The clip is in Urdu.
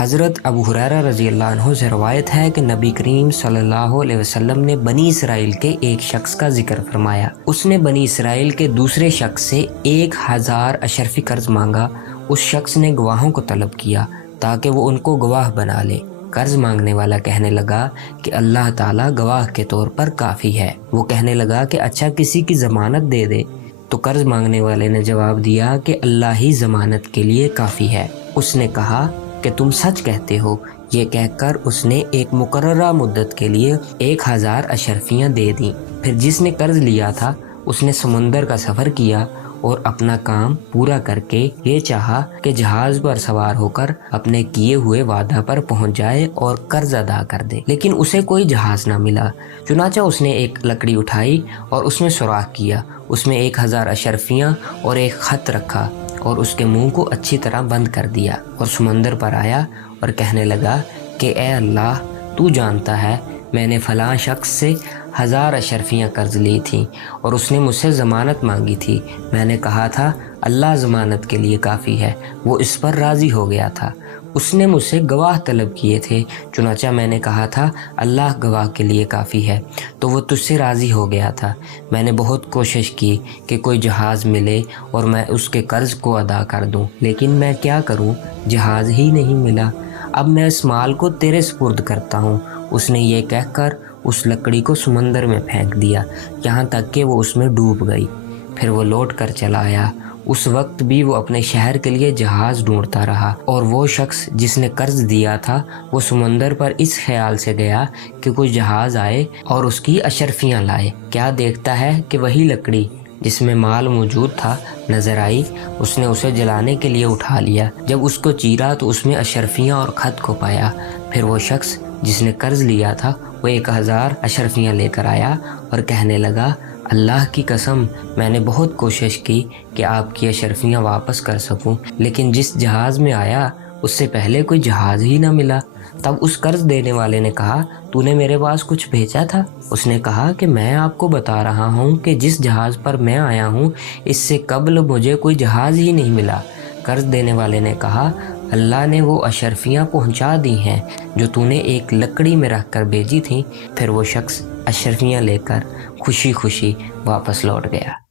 حضرت ابو ہریرہ رضی اللہ عنہ سے روایت ہے کہ نبی کریم صلی اللہ علیہ وسلم نے بنی اسرائیل کے ایک شخص کا ذکر فرمایا۔ اس نے بنی اسرائیل کے دوسرے شخص سے 1000 اشرفی قرض مانگا۔ اس شخص نے گواہوں کو طلب کیا تاکہ وہ ان کو گواہ بنا لے۔ قرض مانگنے والا کہنے لگا کہ اللہ تعالیٰ گواہ کے طور پر کافی ہے۔ وہ کہنے لگا کہ اچھا کسی کی ضمانت دے دے، تو قرض مانگنے والے نے جواب دیا کہ اللہ ہی ضمانت کے لیے کافی ہے۔ اس نے کہا کہ تم سچ کہتے ہو۔ یہ کہہ کر اس نے ایک مقررہ مدت کے لیے 1000 اشرفیاں دے دیں۔ پھر جس نے قرض لیا تھا اس نے سمندر کا سفر کیا اور اپنا کام پورا کر کے یہ چاہا کہ جہاز پر سوار ہو کر اپنے کیے ہوئے وعدہ پر پہنچ جائے اور قرض ادا کر دے، لیکن اسے کوئی جہاز نہ ملا۔ چنانچہ اس نے ایک لکڑی اٹھائی اور اس میں سوراخ کیا، اس میں 1000 اشرفیاں اور ایک خط رکھا اور اس کے منہ کو اچھی طرح بند کر دیا، اور سمندر پر آیا اور کہنے لگا کہ اے اللہ، تو جانتا ہے میں نے فلاں شخص سے 1000 اشرفیاں قرض لی تھیں اور اس نے مجھ سے ضمانت مانگی تھی۔ میں نے کہا تھا اللہ ضمانت کے لیے کافی ہے، وہ اس پر راضی ہو گیا تھا۔ اس نے مجھ سے گواہ طلب کیے تھے، چنانچہ میں نے کہا تھا اللہ گواہ کے لیے کافی ہے، تو وہ تجھ سے راضی ہو گیا تھا۔ میں نے بہت کوشش کی کہ کوئی جہاز ملے اور میں اس کے قرض کو ادا کر دوں، لیکن میں کیا کروں، جہاز ہی نہیں ملا۔ اب میں اس مال کو تیرے سپرد کرتا ہوں۔ اس نے یہ کہہ کر اس لکڑی کو سمندر میں پھینک دیا، یہاں تک کہ وہ اس میں ڈوب گئی۔ پھر وہ لوٹ کر چلا آیا۔ اس وقت بھی وہ اپنے شہر کے لیے جہاز ڈھونڈتا رہا، اور وہ شخص جس نے قرض دیا تھا وہ سمندر پر اس خیال سے گیا کہ کوئی جہاز آئے اور اس کی اشرفیاں لائے۔ کیا دیکھتا ہے کہ وہی لکڑی جس میں مال موجود تھا نظر آئی۔ اس نے اسے جلانے کے لیے اٹھا لیا۔ جب اس کو چیرا تو اس میں اشرفیاں اور خط کو پایا۔ پھر وہ شخص جس نے قرض لیا تھا وہ 1000 اشرفیاں لے کر آیا اور کہنے لگا اللہ کی قسم، میں نے بہت کوشش کی کہ آپ کی اشرفیاں واپس کر سکوں، لیکن جس جہاز میں آیا اس سے پہلے کوئی جہاز ہی نہ ملا۔ تب اس قرض دینے والے نے کہا تو نے میرے پاس کچھ بھیجا تھا؟ اس نے کہا کہ میں آپ کو بتا رہا ہوں کہ جس جہاز پر میں آیا ہوں اس سے قبل مجھے کوئی جہاز ہی نہیں ملا۔ قرض دینے والے نے کہا اللہ نے وہ اشرفیاں پہنچا دی ہیں جو تو نے ایک لکڑی میں رکھ کر بھیجی تھیں۔ پھر وہ شخص اشرفیاں لے کر خوشی خوشی واپس لوٹ گیا۔